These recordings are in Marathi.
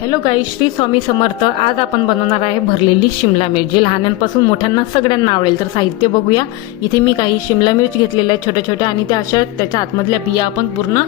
हॅलो गाईस, श्री स्वामी समर्थ। आज आपण बनवणार आहे भरलेली शिमला मिरच, जी लहानांपासून मोठ्यांना सगळ्यांना आवडेल। तर साहित्य बघूया। इथे मी काही शिमला मिरच घेतलेल्या आहेत छोट्या छोट्या, आणि त्या अशा त्याच्या आतमधल्या बिया आपण पूर्ण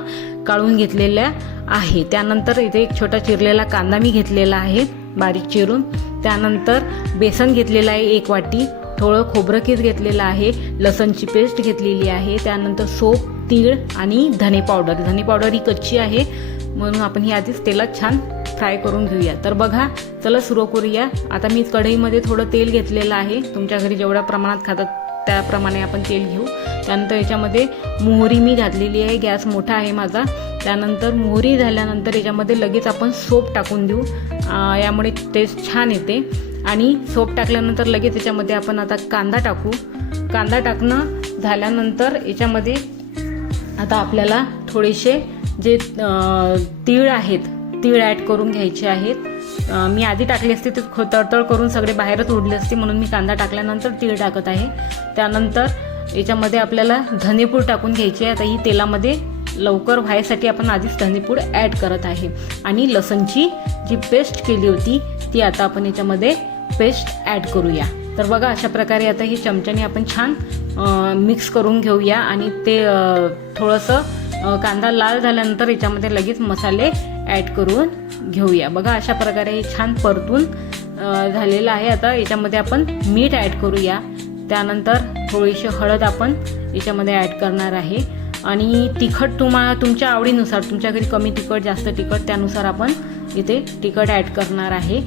काढून घेतलेल्या आहे। त्यानंतर इथे एक छोटा चिरलेला कांदा मी घेतलेला आहे बारीक चिरून। त्यानंतर बेसन घेतलेला आहे 1 वाटी, थोडं खोबरं किस घेतलेलं आहे, लसणची पेस्ट घेतलेली आहे। त्यानंतर सोप, तीळ आणि धने पावडर। धने पावडर ही कच्ची आहे म्हणून आपण ही आधीच तेलात छान फ्राय करून घेऊया। तर बघा, चला सुरू करूया। आता मी कढईमध्ये थोडं तेल घेतलेलं आहे। तुमच्या घरी जेवढ्या प्रमाणात खातात त्याप्रमाणे आपण तेल घेऊ। त्यानंतर याच्यामध्ये मोहरी मी घातलेली आहे, गॅस मोठा आहे माझा। त्यानंतर मोहरी झाल्यानंतर याच्यामध्ये लगेच आपण सोप टाकून देऊ, यामुळे टेस्ट छान येते। आणि सोप टाकल्यानंतर लगेच याच्यामध्ये आपण आता कांदा टाकू। कांदा टाकणं झाल्यानंतर याच्यामध्ये आता आपल्याला थोडेसे जे तीळ आहेत तीळ ॲड करून घ्यायचे आहेत। मी आधी टाकले असते ते तळतळ करून सगळे बाहेरच उडले असते, म्हणून मी कांदा टाकल्यानंतर तीळ टाकत आहे। त्यानंतर याच्यामध्ये आपल्याला धनेपूड टाकून घ्यायची आहे। आता ही तेलामध्ये लवकर व्हायसाठी आपण आधीच धनेपूड ॲड करत आहे। आणि लसणची जी पेस्ट केली होती ती आता आपण याच्यामध्ये पेस्ट ॲड करूया। तर बघा, अशा प्रकारे आता ही चमच्याने आपण छान मिक्स करून घेऊया। आणि ते थोडंसं कांदा लाल झाल्यानंतर याच्यामध्ये लगेच मसाले ॲड करून घेऊया। बघा, अशा प्रकारे हे छान परतून झालेलं आहे। आता याच्यामध्ये आपण मीठ ॲड करूया। त्यानंतर थोडीशी हळद आपण याच्यामध्ये ॲड करणार आहे। आणि तिखट तुमच्या आवडीनुसार, तुमच्या घरी कमी तिखट जास्त तिखट त्यानुसार आपण इथे तिखट ॲड करणार आहे।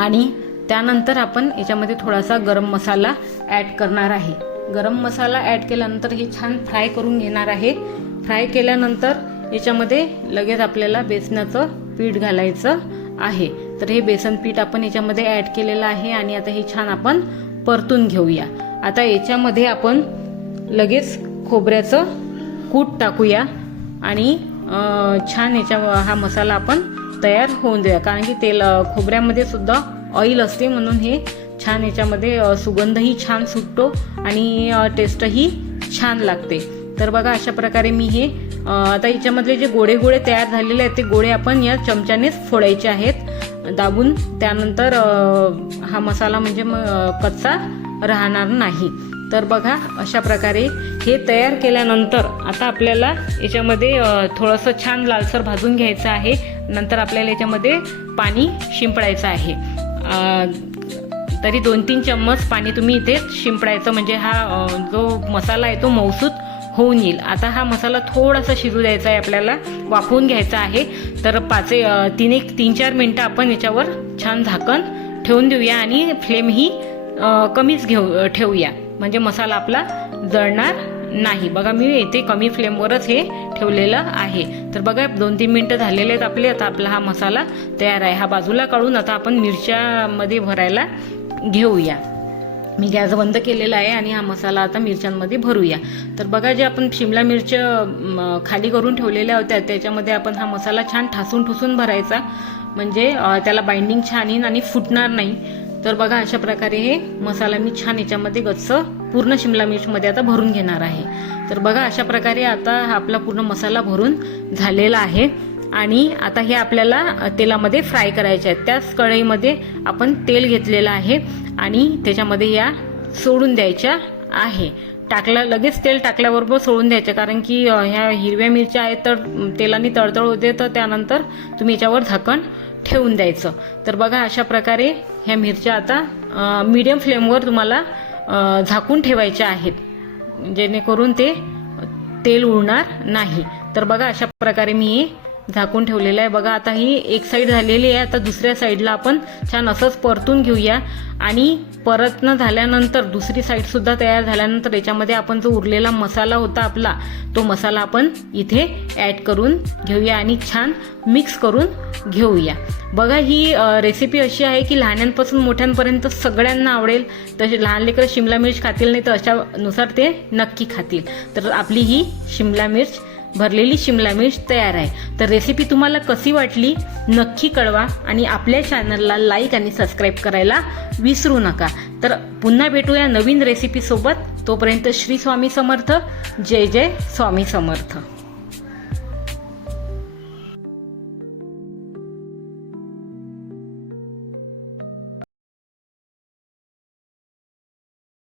आणि त्यानंतर आपण याच्यामध्ये थोडासा गरम मसाला ॲड करणार आहे। गरम मसाला ॲड केल्यानंतर हे छान फ्राय करून घेणार आहे। फ्राय केल्यानंतर याच्यामध्ये लगेच आपल्याला बेसनाचं पीठ घालायचं आहे। तर हे बेसन पीठ आपण याच्यामध्ये ॲड केलेलं आहे। आणि आता हे छान आपण परतून घेऊया। आता याच्यामध्ये आपण लगेच खोबऱ्याचं कूट टाकूया आणि छान हा मसाला आपण तयार होऊन देऊया। कारण की खोबऱ्यामध्ये सुद्धा ऑइल असते, म्हणून हे छान याच्यामध्ये सुगंधही छान सुटतो आणि टेस्टही छान लागते। तर बघा, अशा प्रकारे मी हे आता याच्यामधले जे गोळे गोळे तयार झालेले आहेत ते गोळे आपण या चमच्यानेच फोडायचे आहेत दाबून। त्यानंतर हा मसाला म्हणजे कच्चा राहणार नाही। तर बघा, अशा प्रकारे हे तयार केल्यानंतर आता आपल्याला याच्यामध्ये थोडंसं छान लालसर भाजून घ्यायचं आहे। नंतर आपल्याला याच्यामध्ये पाणी शिंपडायचं आहे। तरी 2-3 चम्मच पाणी तुम्ही इथे शिंपडायचं, म्हणजे हा जो मसाला आहे तो मऊसूत होऊन येईल। आता हा मसाला थोडासा शिजू द्यायचा आहे, आपल्याला वाफवून घ्यायचा आहे। तर 3-4 मिनटं आपण याच्यावर छान झाकण ठेवून देऊया आणि फ्लेम ही कमीच ठेवूया, म्हणजे मसाला आपला जळणार नाही। बघा, मी इथे कमी फ्लेमवरच हे ठेवलेलं आहे। तर बघा, 2-3 मिनटं झालेले आहेत आपले। आता आपला हा मसाला तयार आहे। हा बाजूला काढून आता आपण मिरच्यामध्ये भरायला घेऊया। मी गॅस बंद केलेला आहे आणि हा मसाला आता मिरच्यांमध्ये भरूया। तर बघा, जे आपण शिमला मिरच खाली करून ठेवलेल्या होत्या त्याच्यामध्ये आपण हा मसाला छान ठुसून भरायचा, म्हणजे त्याला बाइंडिंग छान येईल आणि फुटणार नाही। तर बघा, अशा प्रकारे हे मसाला मी छान याच्यामध्ये गच्च पूर्ण शिमला मिरचमध्ये आता भरून घेणार आहे। तर बघा, अशा प्रकारे आता हा आपला पूर्ण मसाला भरून झालेला आहे। आणि आता हे आपल्याला तेलामध्ये फ्राय करायचे आहेत। त्याच कढईमध्ये आपण तेल घेतलेलं आहे आणि त्याच्यामध्ये या सोडून द्यायच्या आहे। लगेच तेल टाकल्याबरोबर सोडून द्यायचं, कारण की ह्या हिरव्या मिरच्या आहेत तर तेलाने तळतळ होते। तर त्यानंतर तुम्ही याच्यावर झाकण ठेवून द्यायचं। तर बघा, अशा प्रकारे ह्या मिरच्या आता मीडियम फ्लेमवर तुम्हाला झाकून ठेवायच्या आहेत, जेणेकरून तेल उडणार नाही। तर बघा, अशा प्रकारे मी झाकून ठेवलेलं आहे। बघा, आता ही एक साईड झालेली आहे। आता दुसऱ्या साईडला आपण छान असंच परतून घेऊया। आणि परतणं झाल्यानंतर दुसरी साईड सुद्धा तयार झाल्यानंतर याच्यामध्ये आपण जो उरलेला मसाला होता आपला, तो मसाला आपण इथे ॲड करून घेऊया आणि छान मिक्स करून घेऊया। बघा, ही रेसिपी अशी आहे की लहानांपासून मोठ्यांपर्यंत सगळ्यांना आवडेल। तसे लहान लेकरं शिमला मिर्च खातील नाही, तर अशानुसार ते नक्की खातील। तर आपली ही भरलेली शिमला मिर्च तयार आहे। तर रेसिपी तुम्हाला कशी वाटली नक्की कळवा आणि आपल्या चॅनलला लाईक आणि सबस्क्राईब करायला विसरू नका। तर पुन्हा भेटूया नवीन रेसिपी सोबत। तोपर्यंत श्री स्वामी समर्थ। जय जय स्वामी समर्थ।